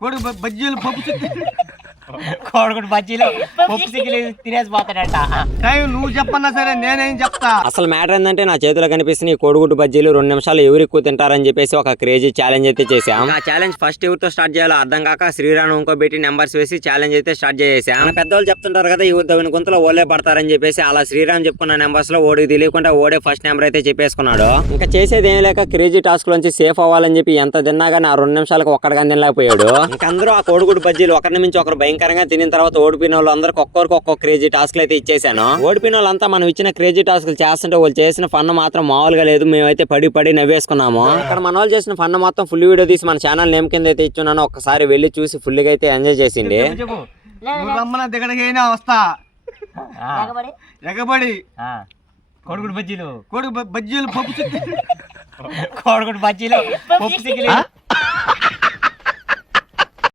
కొడుకు బ- బజ్జీలు పప్పు బజ్జీలు పప్పు సిగ్గులు తినేసి పోతాడంట టైం నువ్వు చెప్పన్నా సరే నేనేం చెప్తా. అసలు మ్యాటర్ ఏంటంటే నా చేతిలో కనిపిస్తున్న ఈ కోడిగుడ్డు బజ్జీలు రెండు నిమిషాలు ఎవరు ఎక్కువ తింటారని చెప్పేసి ఒక క్రేజీ ఛాలెంజ్ అయితే చేసాం ఆ ఛాలెంజ్ ఫస్ట్ ఎవరితో స్టార్ట్ చేయాలో అర్థం కాక శ్రీరామ్ ఇంకో పెట్టి నెంబర్స్ వేసి ఛాలెంజ్ అయితే స్టార్ట్ చేసాం మన పెద్దవాళ్ళు చెప్తుంటారు కదా ఈ ఉద్దవిని గుంతలో ఓలే పడతారని చెప్పేసి అలా శ్రీరామ్ చెప్పుకున్న నెంబర్స్లో ఓడికి తెలియకుండా ఓడే ఫస్ట్ నెంబర్ అయితే చెప్పేసుకున్నాడు. ఇంకా చేసేది ఏం లేక క్రేజీ టాస్క్ లోంచి సేఫ్ అవ్వాలని చెప్పి ఎంత తిన్నా కానీ ఆ రెండు నిమిషాలకు ఒక్కడిగా తినలేకపోయాడు. ఇంకా అందరూ ఆ కోడిగుడ్డు బజ్జీలు ఒకరి నుంచి ఒకరు భయంకరంగా తినిన తర్వాత ఓడిపోయిన వాళ్ళు అందరికి ఒక్కొక్కరికి ఒక్కొక్క క్రేజీ టాస్క్లు అయితే ఇచ్చేసాను ఓడిపోయిన వాళ్ళంతా మనం ఇచ్చిన క్రేజీ టాస్క్లు చేస్తుంటే వాళ్ళు చేసిన ఫన్ మాత్రం మామూలుగా లేదు. మేమైతే పడి పడి నవ్వేసుకున్నాము. ఇక్కడ మన వాళ్ళు చేసిన ఫన్ మొత్తం ఫుల్ వీడియో తీసి మన ఛానల్ నేమ్ కింద అయితే ఇచ్చున్నాను. ఒక్కసారి వెళ్ళి చూసి ఫుల్గా అయితే ఎంజాయ్ చేసింది. ఎగబడి. కోడిగుడ్డు బజ్జీలు. కొడుకు బ- బజ్జీలు పప్పు చిక్కి కోడిగుడ్డు బజ్జీలు. పప్పు సిగ్గులు